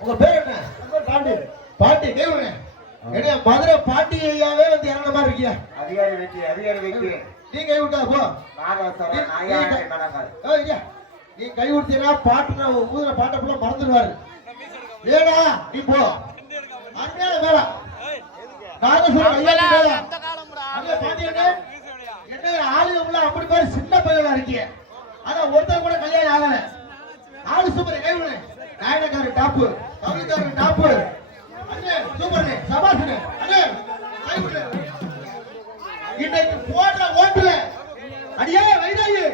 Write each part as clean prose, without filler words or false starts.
உங்க பேர் என்ன? பாண்டி. பாண்டி கேளுங்க. என்ன மதுரை பாண்டி ஐயாவே வந்து இறங்குற மாதிரி இருக்கியா? அதிகாரி வெற்றி. நீ கை விட்டா போ. நீ கை விட்டீங்கன்னா பாட்டு ஊதுற பாட்டை ஃபுல்லா மறந்துடுவாரு. ஏடா நீ போ. அங்கே மேல. நாங்க சொல்ற ஐயா மேல. அங்க பாத்தீங்கன்னா என்ன ஆளுங்க அப்படி மாதிரி சின்ன பையனா இருக்கீங்க. ஆனா ஒருத்தர் கூட கல்யாணம் ஆகல. ஆளு சூப்பர் கை விடு. நாயனக்கார டாப், கவிதார டாப். அண்ணே சூப்பர் சபாஷ் அண்ணே கை விடு. இன்னைக்கு போடுற ஓட்டுல அடியே வைதாயி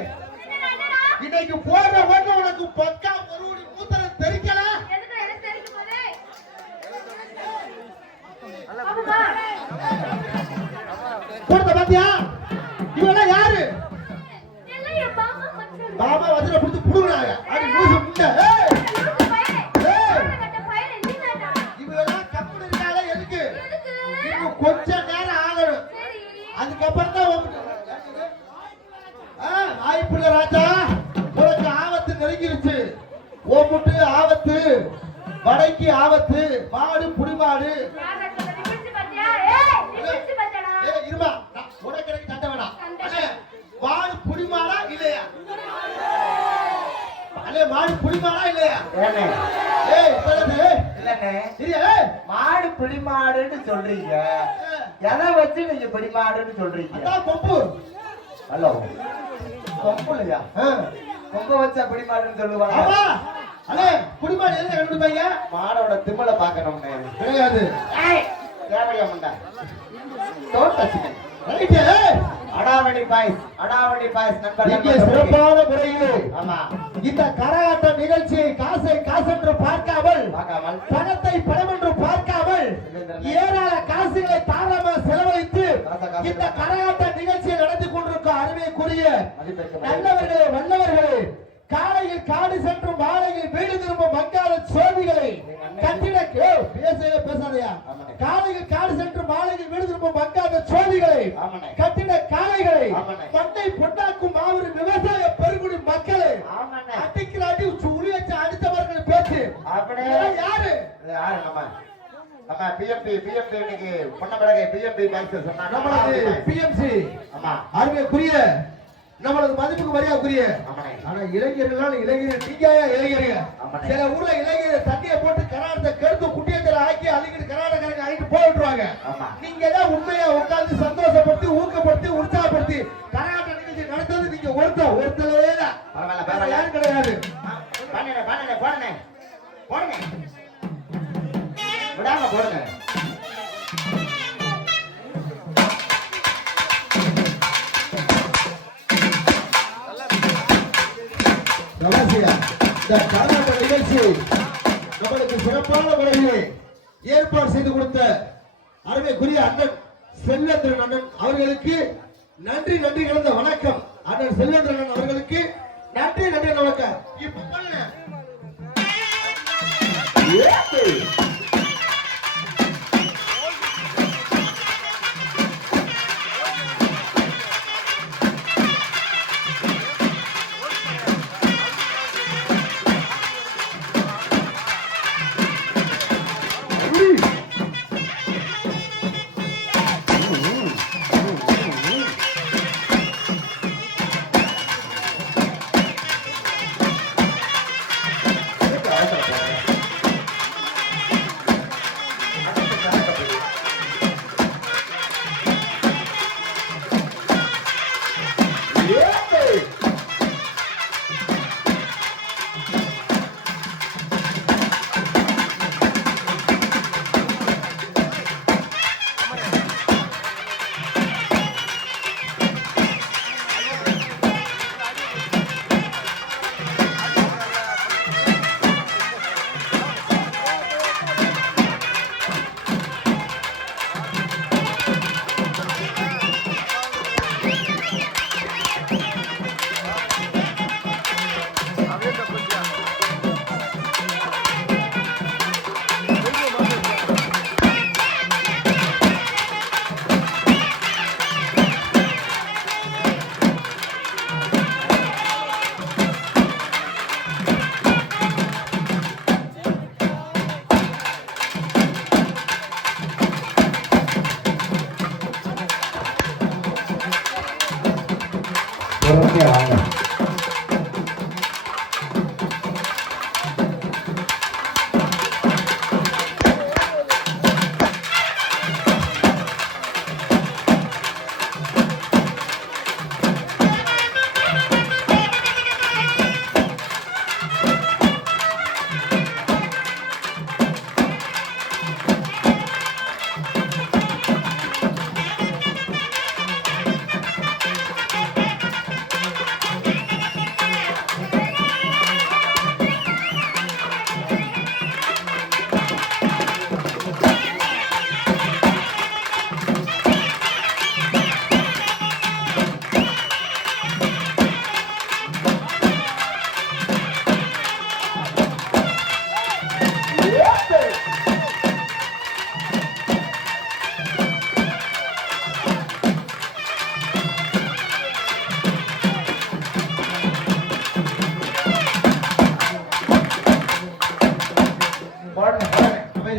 இன்னைக்கு போடுற ஓட்டுல உனக்கு பக்கா ஒருவடி மூத்தர தெரிக்கல. எதுக்கு எனக்கு தெரிக்கும் போதே போடுற பாத்தியா? இவெல்லாம் யாரு? எல்லாம் என் மாமா மச்சான். மாமா வஜ்ர புடிச்சு புடுங்கறாங்க. அடி மூசு முண்டை. ஏய் கொஞ்ச நேரம் ஆகணும். அதுக்கப்புறம் தான் வாய்ப்புள்ள ராஜா உனக்கு ஆபத்து நெருங்கிருச்சு. ஓமுட்டு ஆபத்து, வடைக்கு ஆபத்து, மாடு புடிமாடு. இருமா உனக்கு எனக்கு சண்டை வேணாம். மாடு புடிமாடா இல்லையா? அலே மாடு புடிமாடா இல்லையா? மாடு பிடிமாடுன்னு சொல்றீங்க, எதை வச்சு நீங்க பிடிமாடுன்னு சொல்றீங்க? கொம்பு. ஹலோ, கொம்பு இல்லையா? கொம்பு வச்சா பிடிமாடுன்னு சொல்லுவாங்க. அலே குடிமாடு எதுல கண்டுபிடிப்பாங்க? மாடோட திமிலை பார்க்கணும்னு கிடையாது. தேவையா முண்டா அடாவடி பாய்ஸ் நண்பர்கள் சிறப்பான முறையிலே ஆமா இந்த கரகாட்ட நிகழ்ச்சியை காசென்று பார்க்காமல் பணத்தை பணம் என்று பார்க்காமல் ஏராள காசுகளை தாராளமாக செலவழித்து இந்த கரகாட்ட நிகழ்ச்சியை நடத்தி கொண்டிருக்கும் அருமைக்குரிய நல்லவர்களே வல்லவர்களே, காலையில் காடு சென்றும் மாலையில் வீடு திரும்பும் மங்காத சோதிகளை கட்டிட பேசாதையா. காலையில் காடு சென்று மாலையில் வீடு திரும்பும் மங்காத சோதிகளை கட்டிட காளைகளை மண்ணை பொன்னாக்கும் மாபெரும் விவசாய பெருங்குடி மக்களை அடிக்கிறாட்டி உளி வச்சு அடித்தவர்கள் பேச்சு யாரு? நம்ம பிஎம்பி இன்னைக்கு பொன்னமடகை பிஎம்பி பேங்க் சொன்னாங்க. நம்மளது பிஎம்சி ஆமா அருமைக்குரிய நம்மளது மதிப்புக்கு மரியாதைக்குரிய. ஆனா இளைஞர்கள் நீங்க இளைஞர்கள் சில ஊர்ல இளைஞர் தண்ணியை போட்டு கராடத்தை கெடுத்து குட்டியத்தில் ஆக்கி அள்ளிக்கிட்டு கராடக்காரங்க ஆகிட்டு போயிட்டுருவாங்க. நீங்க தான் உண்மையா உட்கார்ந்து சந்தோஷப்படுத்தி ஊக்கப்படுத்தி உற்சாகப்படுத்தி கராட்ட நிகழ்ச்சி நடத்துறது நீங்க ஒருத்தரவே யாரும் கிடையாது. விடாம போடுங்க. இந்த கரகாட்ட நிகழ்ச்சி நம்மளுக்கு சிறப்பான முறையிலே ஏற்பாடு செய்து கொடுத்த அருமைக்குரிய அண்ணன் செல்வேந்திரன் அண்ணன் அவர்களுக்கு நன்றி கலந்த வணக்கம். அண்ணன் செல்வேந்திரன் அண்ணன் அவர்களுக்கு நன்றி வணக்கம். இப்ப பாருங்க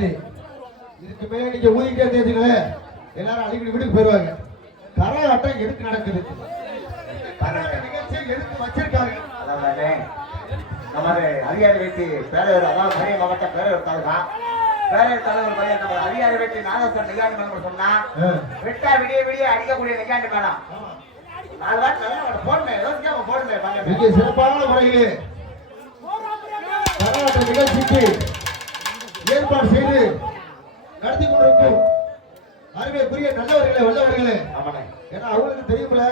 சரி இதுக்கு மேல நீங்க ஊதிக்கிட்டே தேய்ச்சிங்களே எல்லாரும் அடிக்கடி வீட்டுக்கு போயிடுவாங்க. கரகாட்டம் எதுக்கு நடக்குது? கரகாட்ட நிகழ்ச்சி எதுக்கு வச்சிருக்காங்க? அதாவது நமது அதிகாரி வெட்டி பேரையூர், அதாவது மதுரை மாவட்டம் பேரையூர் தாலுகா பேரையூர் தலைவர் பையன் நம்ம அதிகாரி வெட்டி நாகேஸ்வரன் நிகாண்டி மேடம் சொன்னா விட்டா விடிய விடிய அடிக்கக்கூடிய நிகாண்டி மேடம் 4 வாட்டி நல்லா போடணும், யோசிக்காம போடணும். மிக சிறப்பான முறையிலே கரகாட்ட நிகழ்ச்சிக்கு ஏற்பாடு செய்து நடத்தி கொண்டிருக்கும் அருமைக்குரிய நல்லவர்களே வல்லவர்களே. ஆமாண்ணே. ஏன்னா அவங்களுக்கு தெரியுமில்ல,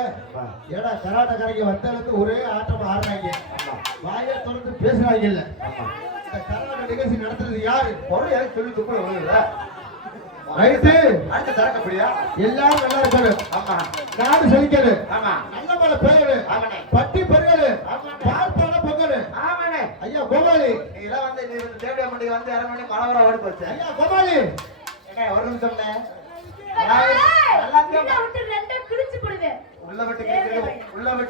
ஏன்னா கராட்டக்காரங்க வந்தாலுக்கு ஒரே ஆட்டம் ஆடுறாங்க, வாயை தொடர்ந்து பேசுறாங்க. இல்ல இந்த கராட்ட நிகழ்ச்சி நடத்துறது யாரு? பொருள் யாரும் சொல்லி துப்புல விழுதுல ரைட்டு. அடுத்து திறக்கப்படியா எல்லாரும் நல்லா இருக்கணும். ஆமா நாடு செழிக்கணும். ஆமா நல்ல மழை பெய்யணும். ஆமாண்ணே. பட்டி பெருகணும். பார்ப்பான பொங்கணும். ஆமாண்ணே. ஐயா கோபாலி, இதெல்லாம் வந்து நீ வந்து தேவடியா மண்டிக்கு வந்து 2 மணி மழை வர ஓடி போச்சு. ஐயா கோபாலி, என்ன ஒரு நிமிஷம்ண்ணே. எல்லாத்தையும் விட்டு ரெண்டா கிழிச்சு போடுவேன். உள்ள விட்டு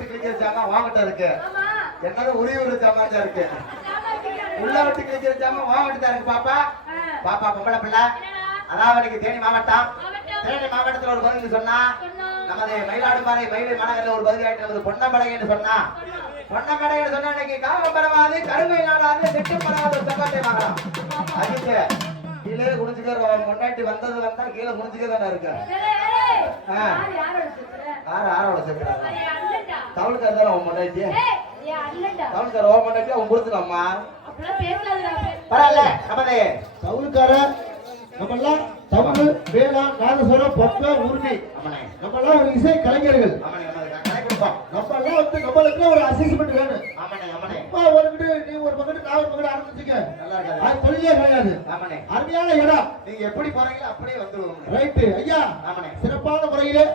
கிழிக்கிற ஜாமான் வாங்கிட்ட இருக்கு. ஆமா. என்னது உரிவுற ஜாமான் தான் இருக்கு. உள்ள விட்டு கிழிக்கிற ஜாமான் வாங்கிட்டு தான் இருக்கு. பாப்பா பாப்பா பொம்பளை பிள்ளை, அதாவது இன்னைக்கு தேனி மாவட்டம், தேனி மாவட்டத்துல ஒரு பகுதி சொன்னா நமது மயிலாடுபாறை மயிலை மாநகரில் ஒரு பகுதி ஆயிட்டு நமது பொன்னமலைன்னு சொன்னா, பொன்னமலைன்னு சொன்னா இன்னைக்கு காகம் பரவாது, கருமை நாடாது, செட்டும் பரவாது செவ்வாட்டை வாங்கலாம். அதுக்கு கீழே குடிச்சுக்கிற முன்னாடி வந்தது வந்தா கீழே குடிச்சுக்க தானே இருக்கு. ஆரோட சேர்க்கிறாங்க தமிழ்கார தானே உன் முன்னாடி, தமிழ்கார ஓ முன்னாடி அவன் கொடுத்துலாமா பரவாயில்ல. நமது தவுளுக்கார நம்மெல்லாம் தமிழ் வேளா நாதஸ்வரம் பொக்க உரிமை, நம்மெல்லாம் ஒரு இசை கலைஞர்கள். நம்மெல்லாம் வந்து நம்மளுக்கு ஒரு அசஸ்மெண்ட் வேணும். ஒரு நீ ஒரு பக்கத்து நான் ஒரு பக்கத்து ஆரம்பிச்சுக்க, அது தொழிலே கிடையாது. அருமையான இடம், நீங்க எப்படி போறீங்களோ அப்படியே வந்துருவோம். ரைட்டு ஐயா. சிறப்பான முறையிலே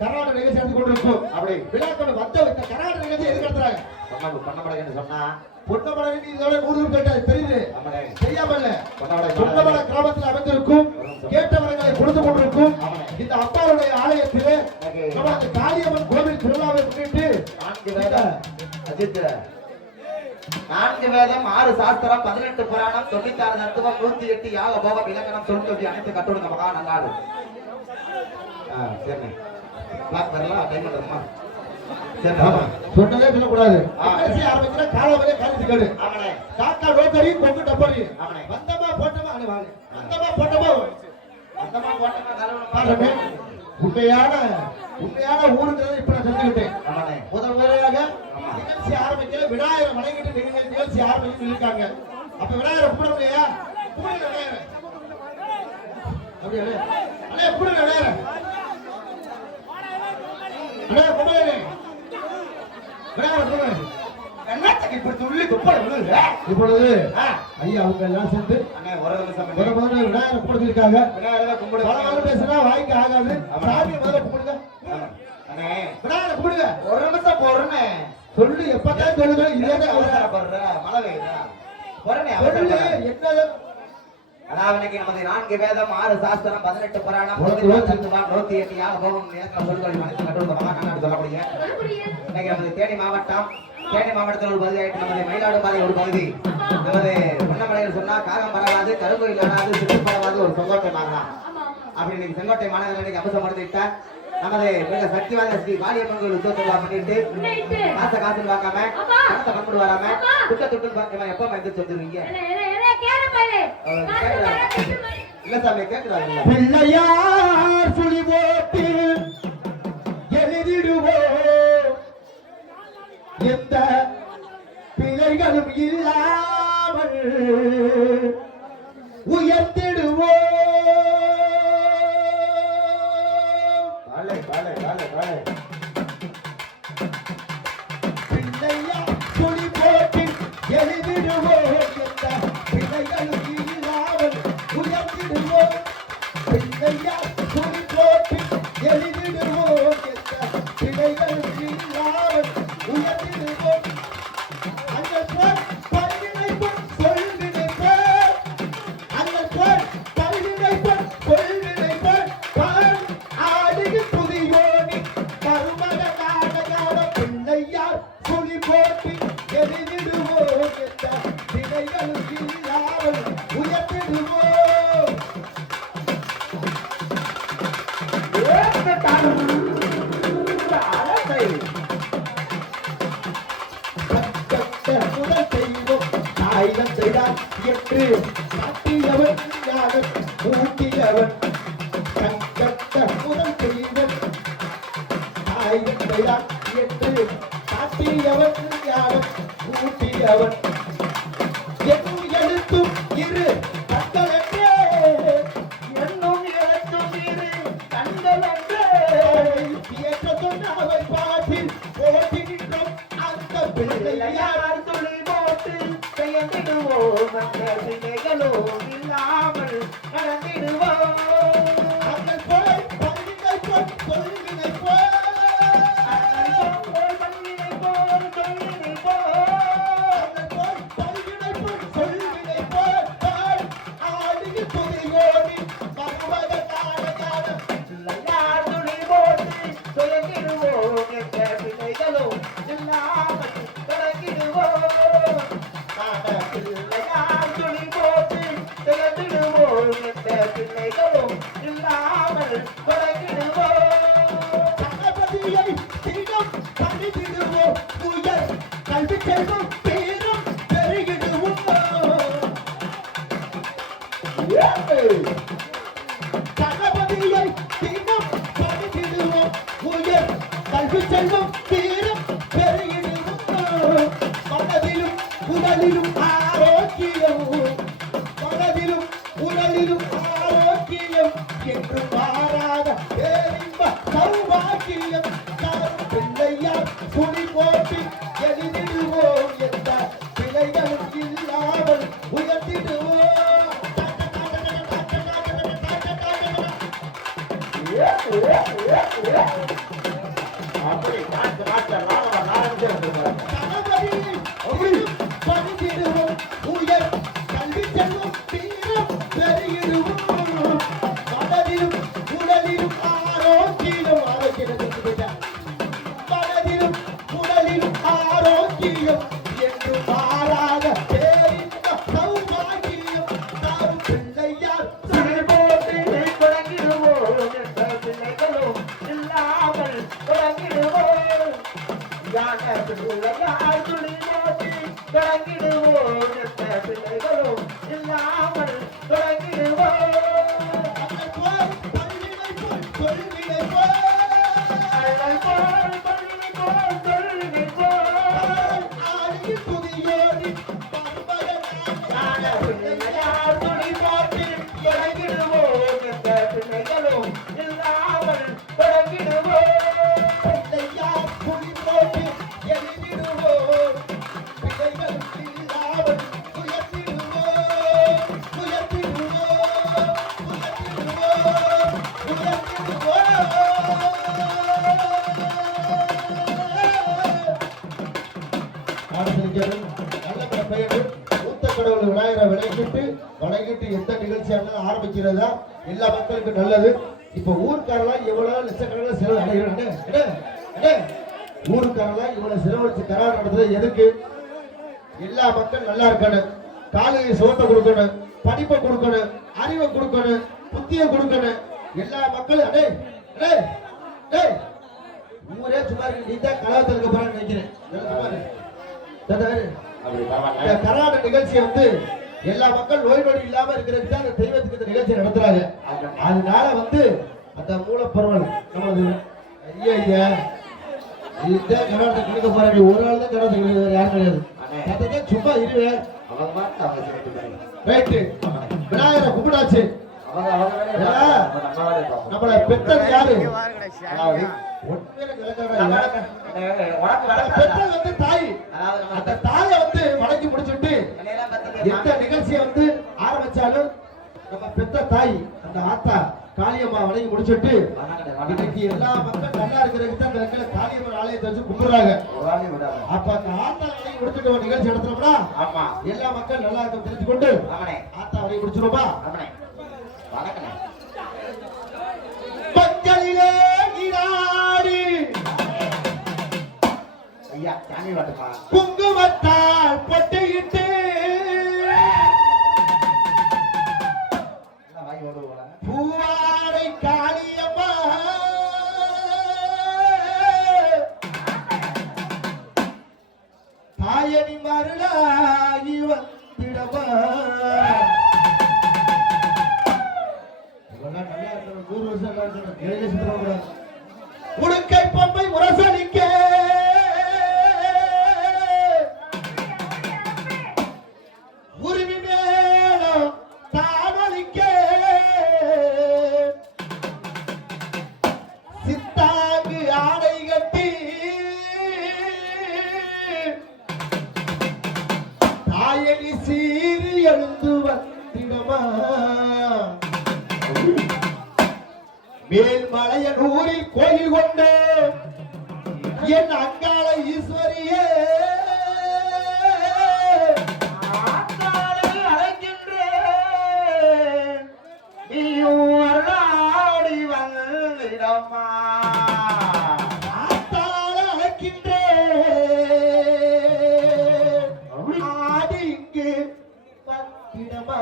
கர்நாடக நிகழ்ச்சி நடத்தி கொண்டிருக்கும். அப்படி விழாக்கள் வந்த இந்த கர்நாடக நிகழ்ச்சி எதுக்கு நடத்துறாங்க? பண்ணப்படன்னு சொன்னா பொன்னமலை இதோட 100 கேட்டது தெரியுது, தெரியாமல்ல பொன்னமலை கிராமத்தில் அமைந்திருக்கும் கேட்டவர்களை கொடுத்து கொண்டிருக்கும் இந்த அப்பாவுடைய ஆலயத்திலே நம்ம அந்த காளியம்மன் கோவில் திருவிழாவை முன்னிட்டு 4 வேதம் 6 சாஸ்திரம் 18 புராணம் 96 தத்துவம் 108 யாக போகம் இலக்கணம் 99 அனைத்து கட்டுடுங்க மகா நல்லாடு. சரி பிளாக் வரலாம் டைம் பண்ணுறோமா? சொன்னதே சொல்லக்கூடாது. ஆரம்பிக்கிற காலவரே கருத்துக்காடு. காக்கா ரோக்கரி கொங்கு டப்பரி வந்தமா போட்டமா அணி வாங்க வந்தமா போட்டமா உண்மையான ஊருங்கிறத இப்ப நான் தெரிஞ்சுக்கிட்டேன். முதல் முறையாக நிகழ்ச்சி ஆரம்பிக்கல விநாயகரை வணங்கிட்டு நிகழ்ச்சி ஆரம்பிச்சு இருக்காங்க. அப்ப விநாயகரை கூப்பிட முடியா? கூப்பிடுங்க விநாயகரை. அப்படியே அண்ணே கூப்பிடுங்க விநாயகரை. அண்ணே கூப்பிடுங்க இப்பொழுது ஐயா அவங்க எல்லாம் சேர்ந்து விநாயகரை கும்பிடுச்சிருக்காங்க. பல பேசுனா வாய்க்கு ஆகாது. சாமி முதல்ல கும்பிடுங்க. விநாயகரை கும்பிடுங்க. ஒரு நிமிஷம் போறேன்னு சொல்லு எப்பதான் சொல்லுங்க. இதே மழை என்ன அதாவது நமது 4 வேதம் 6 சாஸ்திரம் 18 புராணம் 108 யாக போகம் சொல்லுங்கள் மனசு கட்டுறது மகாநாடு சொல்லக்கூடிய இன்னைக்கு நமது தேனி மாவட்டத்தில் ஒரு பகுதி ஆயிட்டு நமது மயிலாடுபாறை ஒரு பகுதி, நமது பொன்னமலையில் சொன்னா காகம் பரவாது, கருங்கோயில் வராது, சிறு பரவாது ஒரு செங்கோட்டை மாறலாம். அப்படி இன்னைக்கு செங்கோட்டை மாநகரில் இன்னைக்கு அம்சப்படுத்திட்டா நமது மிக சக்திவாத ஸ்ரீ காளியம்மன் கோயில் உற்சவத்தை பண்ணிட்டு காசு பார்க்காம பணத்தை பண்பு வராம துட்டு பார்க்காம எப்ப எந்திரிச்சு வந்துருவீங்க? இல்ல சாமி கேட்கிறாங்க. பிள்ளையார் சுழி போட்டு எழுதிடுவோம், எந்த பிழைகளும் இல்லாமல் உயர்த்திடுவோம். பிள்ளையார் சுழி போட்டு எழுதிடுவோம், எந்த பிழைகளும் இல்லாமல் உயர்த்திடுவோம். பிள்ளையார் சுழி போட்டு எழுதிடுவோம், எந்த பிழைகளும் இல்லாமல் உயர்த்திடுவோம். அந்த சொல் பல்வினைப்போம் சொல்வினைப்போம், அந்த சொல் பல்வினைப்போம் சொல்வினைப்போம். பால் ஆடுகு புதியோனி மருமக நாடகார பிள்ளையார் சுழி போட்டு எழுதிடுவோம், எந்த பிழைகளும் இல்லாமல் உயர்த்திடுவோம். முதல் தெய்வம் தாய் தந்தைதான் என்று காட்டியவன் யாரும் ஊட்டியவன் கண்கட்ட முதல் தெய்வம் தாய் தந்தைதான் என்று காட்டியவன் யாரும் ஊட்டியவன் என்னும் எழுத்தும் இரு கண்களே என்னும் எழுத்தும் இரு கண்களே ஏற்ற சொன்னாவை பாட்டில் போட்டிருக்கும் அந்த பிள்ளையார் துளி போட்டு பெயர்ந்திடுவோம் அந்த பிள்ளைகளோ இல்லாமல் நடந்திடுவோம் அண்ணல் போய் பள்ளினை போய் கொள்வினை போய் அண்ணல் போய் பள்ளினை போய் கொள்வினை போய் அண்ணல் போய் பள்ளினை போய் கொள்வினை போய் ஆடிய துதியோடி மறுவத நாடகான பிள்ளையார் துளி போட்டு பெயர்ந்திடுவோம் என்ற பிள்ளைகளோ இல்லாமல் தொடங்கிடுவோம் பிள்ளையார் துளி போட்டு பெயர்ந்திடுவோம் என்ற பிள்ளைகளோ இல்லாமல் தொடங்கிடுவோம் தளபதியை தினம் கண்டிடுவோம் உயர் கல்வி செல்வம் பேரும் பெருகிடுவோம் தளபதியை தினம் கண்டிடுவோம் உயர் கல்வி செல்வம் பேரும் பெருகிடுவோம் மனதிலும் உடலிலும் ஆரோக்கியம் மனதிலும் உடலிலும் ஆரோக்கியம் என்று மாறாத பேரின்ப சௌபாக்கியம் தரும் பிள்ளையார் துணி போட்டு எழுதிடுவோம் என்ற பிள்ளைகளும் இல்லாமல் உயர்த்திடுவோம் அப்படி பணிந்திடுவோம் உயர் கல்வி செல்வம் தீரம் பெருகிடுவோம் மனதிலும் உடலிலும் ஆரோக்கியம் மனதிலும் உடலிலும் ஆரோக்கியம் என்று மாறாத பேரின்ப சௌபாகியம் தரும் பிள்ளையார் துணி போட்டு தொடங்கிடுவோம் என்ற பிள்ளைகளும் இல்லாமல் தொடங்கிடுவோம் யான பிள்ளையார் துணி போட்டு தொடங்கிடுவோம் என்ற பிள்ளைகளும் இல்லாமல் தொடங்கிடுவோம் அண்ணல் போல் பள்ளினை போல் கொள்வினை போல் அண்ணல் போல் பள்ளினை போல் கொள்வினை போல் ஆடிய துதியோடி மறுபகனான பிள்ளையார் துணி போட்டு தொடங்கிடுவோம் என்ற பிள்ளைகளும் இல்லாமல் தொடங்கிடுவோம் பிள்ளையார் துணி போட்டு எழுதிடுவோம் பிள்ளைகள் இல்லாமல் உயர்த்திடுவோம் உயர்த்திடுவோம் உயர்த்திடுவோம் உயர்த்திடுவோம் நல்ல பெயரும் மூத்த கடவுள் விநாயகரை வணங்கிட்டு எந்த நிகழ்ச்சியாக ஆரம்பிக்கிறதா எல்லா மக்களுக்கும் நல்லது. இப்ப ஊர்க்காரெல்லாம் எவ்வளவு லட்சக்கணக்கில் செலவு அடைகிறாங்க. ஊருக்காரெல்லாம் இவ்வளவு செலவழிச்சு கரார் நடத்துறது எதுக்கு? எல்லா மக்கள் நல்லா இருக்கணும், காலையை சோத்தை கொடுக்கணும், படிப்பை கொடுக்கணும், அறிவை கொடுக்கணும், புத்தியை கொடுக்கணும். எல்லா மக்களும் ஊரே சும்மா இருக்கு. நீ தான் கலாச்சாரம் இருக்க போறான்னு நினைக்கிறேன். கராட நிகழ்ச்சியை வந்து எல்லா மக்கள் நோய் நொடி இல்லாம இருக்கிறதுக்கு தான் அந்த தெய்வத்துக்கு இந்த நிகழ்ச்சி நடத்துறாங்க. அதனால வந்து அந்த மூலப்பொருள் நமது ஐயா இதுதான் கராடத்தை கொடுக்க போறாங்க. ஒரு ஆள் தான் கராடத்தை கொடுக்க, யாரும் கிடையாது. அதுதான் சும்மா இருவேன். ரைட்டு, விநாயகரை கும்பிடாச்சு. நம்மள பெற்றது யாரு? பெற்றது வந்து தாய். அந்த தாயை வந்து வணங்கி முடிச்சுட்டு எந்த நிகழ்ச்சியை வந்து ஆரம்பிச்சாலும் நம்ம பெத்த தாய் அந்த ஆத்தா காளியம்மா வணங்கி முடிச்சுட்டு இன்னைக்கு எல்லா மக்கள் நல்லா இருக்கிறதுக்கு தான் இந்த காளியம்மன் ஆலயத்தை வச்சு கும்பிடுறாங்க. அப்ப அந்த ஆத்தா வணங்கி முடிச்சுட்டு ஒரு நிகழ்ச்சி நடத்துறோம்னா எல்லா மக்கள் நல்லா இருக்க தெரிஞ்சு கொண்டு ஆத்தா வணங்கி முடிச்சிருவோமா? பஞ்சலிலே நீராடி ஐயா சாமி வாட்டுமா குங்குமத்தால் பொட்டையிட்டு பூவாடை காளியம்மா தாயணி மருளாகி வந்திடவா இவெல்லாம் நல்லா இருக்கணும் 100 வருஷம் நல்லா இருக்கணும் 7 லட்சம் ரூபாய் உடுக்கை பொம்மை முரசலிக்க உரிமை மேலும் தானொலிக்க சித்தாங்கு ஆடை கட்டி தாயணி சீறி எழுந்து வந்திடமா மேல்மலையனூரில் கோயில் கொண்டு என் அங்காள ஈஸ்வரியே ஆத்தாளை அழைக்கின்றேன் நீயும் அருளாடி வந்திடமா ஆத்தாளை அழைக்கின்றேன் ஆடி இங்கு வந்திடமா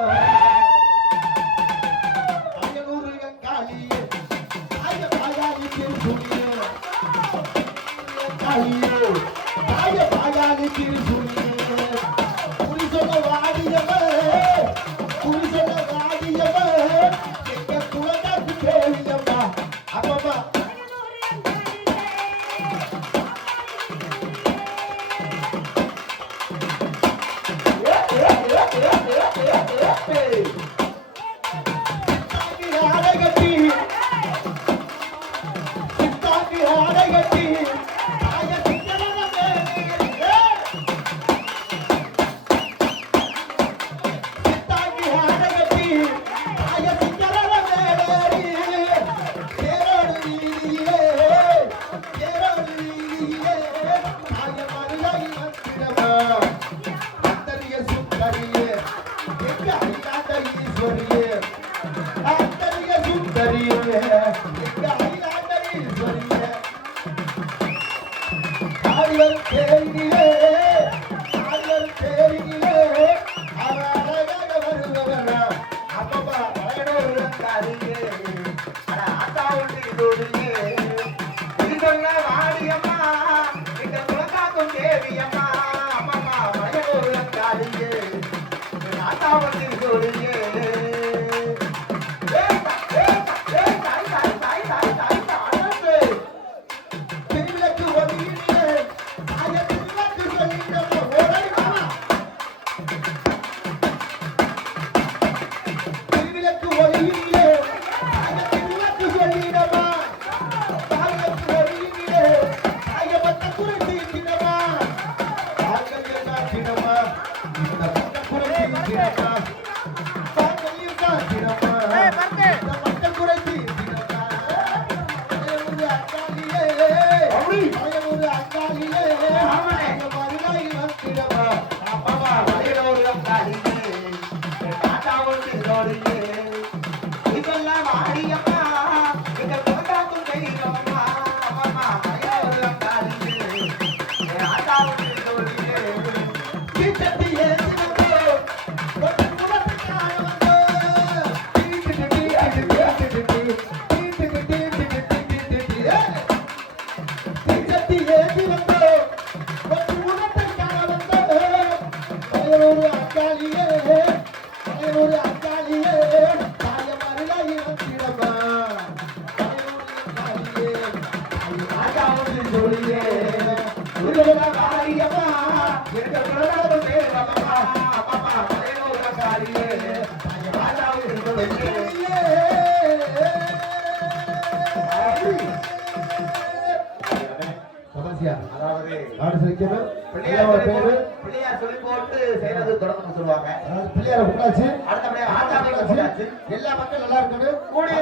பிள்ளையார் சொல்லி போட்டு செய்யறது தொடர்ந்து சொல்லுவாங்க. பிள்ளையார உட்காச்சு அடுத்தபடியா ஆத்தாவை உட்காச்சு எல்லா மக்கள் நல்லா இருக்கணும் கூடிய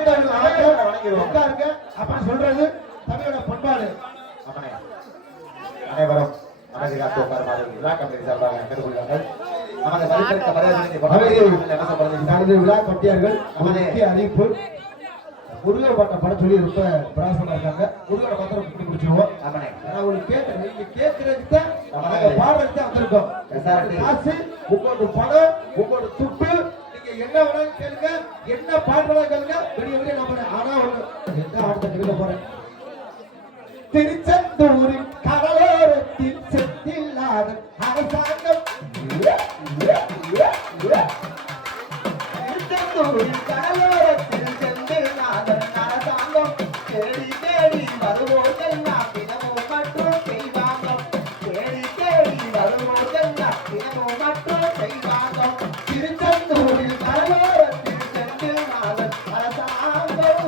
உட்காருங்க அப்படின்னு சொல்றது தமிழோட பண்பாடு. அனைவரும் அமைதி காத்து உட்காருமாறு விழா கமிட்டி சார்பாக கேட்டுக்கொள்கிறார்கள். நமது மதிப்பிற்க மரியாதை விழா கட்டியார்கள் முக்கிய அறிவிப்பு முருகர் பாட்டை படம் சொல்லி ரொம்ப பிரயாசமா இருக்காங்க. முருகரை மாத்திரம் பிடி பிடிச்சிருவோம். உங்களுக்கு கேட்கறதுக்கு தான் பாடுறதுக்கு தான் வந்திருக்கோம். காசு உங்களோட படம் உங்களோட துட்டு நீங்க என்ன வேணாலும் கேளுங்க, என்ன பாடுறதா கேளுங்க, விடிய விடிய நான் ஆனா ஒண்ணு எந்த ஆட்டத்தை கேட்க போறேன். திருச்செந்தூரின் கடலோரத்தில் செந்தில்லாத அரசாங்க திருச்செந்தூரில் கடலோரத்தில் செந்தில் நாதன் அரசாங்கம் தேடி தேடி வருவோதெல்லாம் தினமும் மற்றும் செய்வாங்கம் தேடி தேடி வருவோதெல்லாம் தினமும் மற்றும் செய்வாங்கம் திருச்செந்தூரில் கடலோரத்தில் செந்தில் நாதன் அரசாங்கம்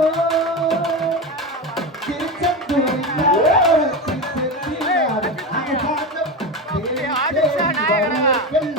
திருச்செந்தூரில் கடலோரத்தில் செந்தில் நாதன் அரசாங்கம் தேடி தேடி வருவோர்க்கெல்லாம்